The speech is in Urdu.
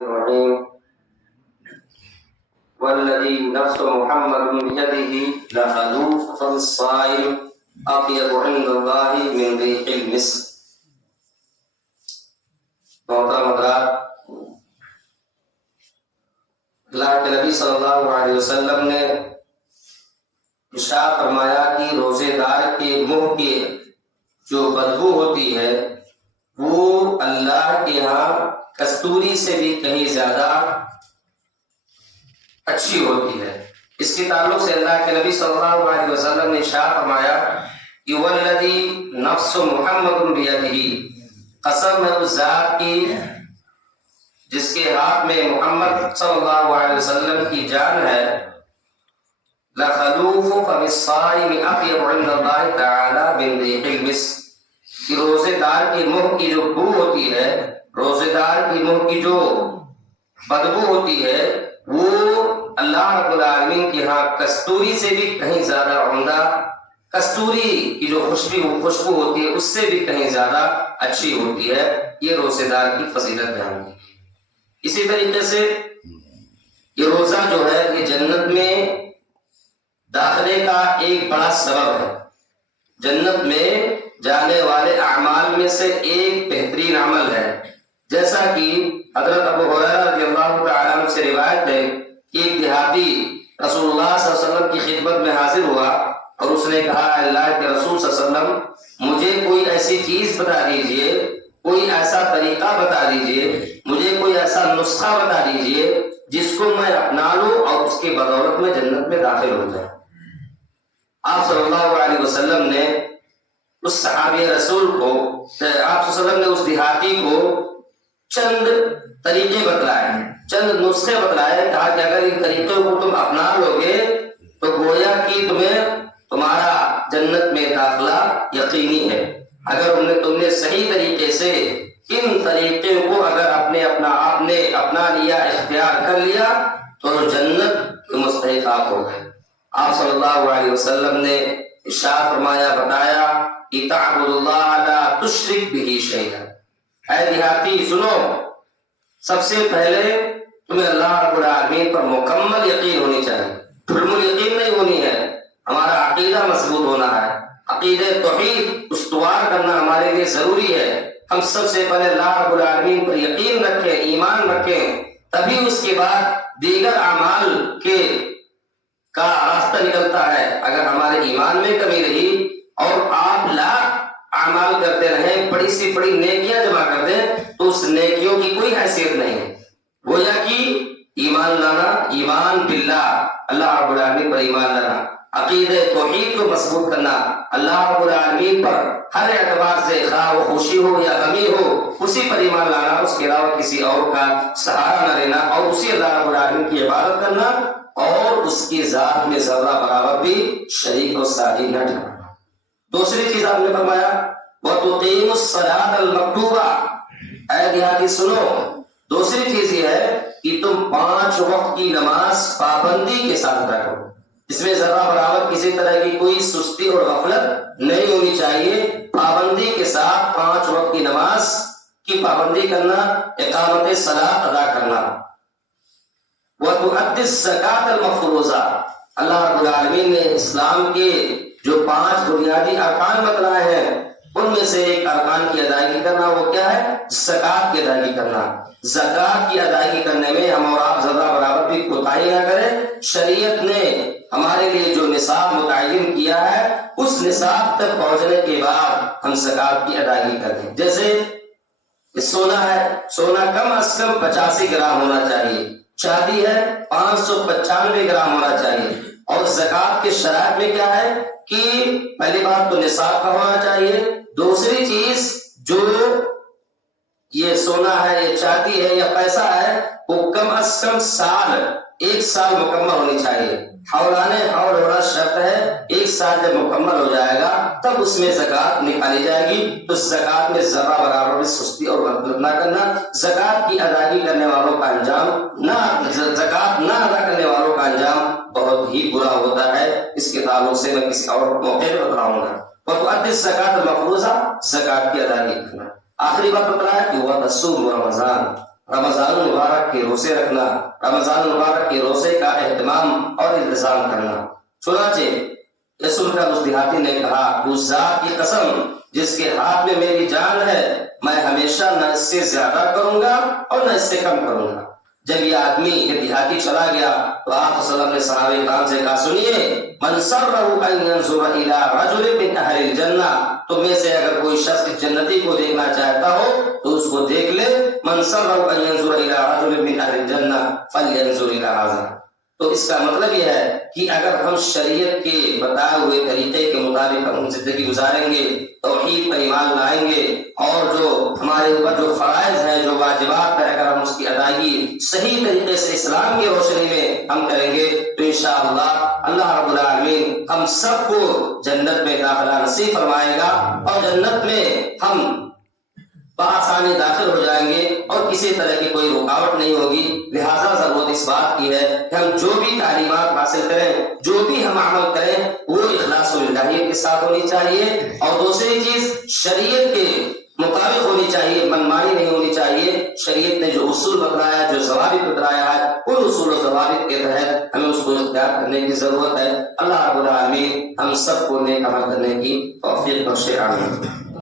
الرحيم والذي نفس محمد بيده لخلوف فم الصائم أطيب عند الله من ريح المسك. محترم حضرات، اللہ کے نبی صلی اللہ علیہ وسلم نے ارشاد فرمایا کہ روزے دار کے منہ کی جو بدبو ہوتی ہے وہ اللہ کے ہاں کستوری سے بھی کہیں زیادہ اچھی ہوتی ہے۔ اس کے تعلق سے اللہ کے نبی صلی اللہ علیہ وسلم نے ارشاد فرمایا کہ والذی نفس محمد بیدہ، قسم ہے اس ذات کی جس کے ہاتھ میں محمد صلی اللہ علیہ وسلم کی جان ہے، لخلوف فم الصائم اطیب عند اللہ تعالی من ریح المسک، کہ روزے دار کے منہ کی جو بو ہوتی ہے، روزے دار کی منہ کی جو بدبو ہوتی ہے وہ اللہ رب العالمین کے ہاں کستوری سے بھی کہیں زیادہ عمدہ، کستوری کی جو خوشبو ہوتی ہے اس سے بھی کہیں زیادہ اچھی ہوتی ہے۔ یہ روزے دار کی فضیلت بیان کی۔ اسی طریقے سے یہ روزہ جو ہے یہ جنت میں داخلے کا ایک بڑا سبب ہے۔ جنت میں جانے والے اعمال میں سے ایک بہترین عمل ہے، جیسا کہ حضرت ابو ہریرہ رضی اللہ تعالیٰ عنہ سے روایت ہے کہ ایک دیہاتی رسول اللہ صلی اللہ علیہ وسلم کی خدمت میں حاضر ہوا اور اس نے کہا، اللہ کے رسول صلی اللہ علیہ وسلم مجھے کوئی ایسی چیز بتا دیجئے، کوئی ایسا طریقہ بتا دیجئے، مجھے کوئی ایسا نسخہ بتا دیجئے جس کو میں اپنا لوں اور اس کے بدولت میں جنت میں داخل ہو جاؤں۔ آپ صلی اللہ علیہ وسلم نے اس صحابی رسول کو، آپ صلی اللہ علیہ وسلم نے اس دیہاتی کو چند طریقے بتلائے، چند نسخے بتلائے، کہا کہ اگر ان طریقوں کو تم اپنا لو گے تو گویا کہ تمہارا جنت میں داخلہ یقینی ہے۔ اگر تم نے صحیح طریقے سے ان طریقے کو اگر آپ نے اپنا لیا، اختیار کر لیا تو جنت کے مستحق آپ ہو گئے۔ آپ صلی اللہ علیہ وسلم نے ارشاد فرمایا، بتایا کہ تعبد اللہ لا تشرک بہ شیئا، اے دیہاتی سنو، سب سے پہلے تمہیں اللہ رب العالمین پر مکمل یقین ہونی چاہیے، ظلم یقین نہیں ہونی ہے۔ ہمارا عقیدہ مضبوط ہونا ہے، عقیدہ توحید استوار کرنا ہمارے لیے ضروری ہے۔ ہم سب سے پہلے اللہ رب العالمین پر یقین رکھیں، ایمان رکھیں، تبھی اس کے بعد دیگر اعمال کا راستہ نکلتا ہے۔ اگر ہمارے ایمان میں کمی رہی اور آپ لاکھ اعمال کرتے رہیں، بڑی سی بڑی نیکیاں جمع کر دیں تو اس نیکیوں کی کوئی حیثیت نہیں ہے۔ گویا کہ ایمان لانا، ایمان باللہ، اللہ رب العالمین پر ایمان لانا، عقیدہ توحید کو مضبوط کرنا، اللہ رب العالمین پر ہر اعتبار سے خواہ وہ خوشی ہو یا غمی ہو اسی پر ایمان لانا، اس کے علاوہ کسی اور کا سہارا نہ لینا، اور اسی اللہ رب العالمین کی عبادت کرنا اور اس کی ذات میں ذرہ برابر بھی شریک و ساجی نہ ٹھہرانا۔ دوسری چیز آپ نے فرمایا وَتُقِيمُ الصَّلَاةَ الْمَكْتُوبَةَ، اے دیہاتی سنو، دوسری چیز یہ ہے کہ تم 5 وقت کی نماز پابندی کے ساتھ ادا کرو۔ اس میں ذرہ برابر کسی طرح کی کوئی سستی اور غفلت نہیں ہونی چاہیے۔ پابندی کے ساتھ 5 وقت کی نماز کی پابندی کرنا، اقامت صلاۃ ادا کرنا۔ وَتُؤَدِّ الزَّكَاةَ الْمَفْرُوضَةَ، اللہ رب العالمین نے اسلام کے جو 5 بنیادی ارکان بتلائے ہیں ان میں سے ایک ارکان کی ادائیگی کرنا، وہ کیا ہے؟ زکوٰۃ کی ادائیگی کرنا۔ زکوٰۃ کی ادائیگی کرنے میں ہم اور آپ ذرہ برابر بھی کوتاہی نہ کریں۔ شریعت نے ہمارے لیے جو نصاب متعین کیا ہے اس نصاب تک پہنچنے کے بعد ہم زکوٰۃ کی ادائیگی کریں۔ جیسے سونا ہے، سونا کم از کم 85 گرام ہونا چاہیے، چاندی ہے 595 گرام ہونا چاہیے، اور زکوٰۃ کے شرائط میں کیا ہے کہ پہلی بات تو نصاب کا ہونا چاہیے، دوسری چیز جو یہ سونا ہے، یہ چاندی ہے یا پیسہ ہے وہ کم از کم ایک سال مکمل ہونی چاہیے۔ حولانے حول ہونا شرط ہے، 1 سال جب مکمل ہو جائے گا تب اس میں زکوٰۃ نکالی جائے گی۔ تو زکوٰۃ میں ذرہ برابر بھی سستی اور غفلت نہ کرنا، زکوٰۃ کی ادائیگی کرنے والوں کا انجام زکوٰۃ نہ ادا کرنے والوں کا انجام بہت ہی برا ہوتا ہے۔ اس کے تعلق سے میں کسی اور موقع پر بتاؤں گا۔ وَتُؤَدِّ الزَّكَاةَ الْمَفْرُوضَةَ، زکوٰۃ کی ادائیگی کرنا۔ آخری بات بتایا کہ وہ تصوم رمضان، رمضان المبارک کے روزے رکھنا، رمضان المبارک کے روزے کا اہتمام اور انتظام کرنا۔ چنانچہ یسوع کا اس دیہاتی نے کہا، اس ذات کی قسم جس کے ہاتھ میں میری جان ہے، میں ہمیشہ نہ اس سے زیادہ کروں گا اور نہ اس سے کم کروں گا۔ جب یہ آدمی یہ دیہاتی چلا گیا تو آپ صلی اللہ علیہ وسلم نے صحابہ کرام سے کہا، سنیے، من سرہ ان ینظر الی رجل من اہل الجنہ، تم میں سے اگر کوئی شخص اس جنتی کو دیکھنا چاہتا ہو تو اس کو دیکھ لے، من سرہ ان ینظر الی رجل من اہل الجنہ فلینظر الی ھذا۔ تو اس کا مطلب یہ ہے کہ اگر ہم شریعت کے بتائے ہوئے طریقے کے مطابق ہم زندگی گزاریں گے، توحید پر ایمان لائیں گے، اور جو ہمارے اوپر جو فرائض ہیں، جو واجبات ہیں، اگر ہم اس کی ادائیگی صحیح طریقے سے اسلام کی روشنی میں ہم کریں گے تو انشاءاللہ اللہ رب العالمین ہم سب کو جنت میں داخلہ نصیب فرمائے گا، اور جنت میں ہم بآسانی داخل ہو جائیں گے اور کسی طرح کی کوئی رکاوٹ نہیں ہوگی۔ لہٰذا ضرورت اس بات کی ہے کہ ہم جو بھی تعلیمات حاصل کریں، جو بھی ہم عمل کریں، وہ اخلاص و للہیت کے ساتھ ہونی چاہیے، اور دوسری چیز شریعت کے مطابق ہونی چاہیے، منمانی نہیں ہونی چاہیے۔ شریعت نے جو اصول بتلایا، جو ضوابط بتلایا ہے، ان اصول و ضوابط کے تحت ہمیں اس کو اختیار کرنے کی ضرورت ہے۔ اللہ رب العالمین ہم سب کو نیک عمل کرنے کی توفیق بخشے، آمین۔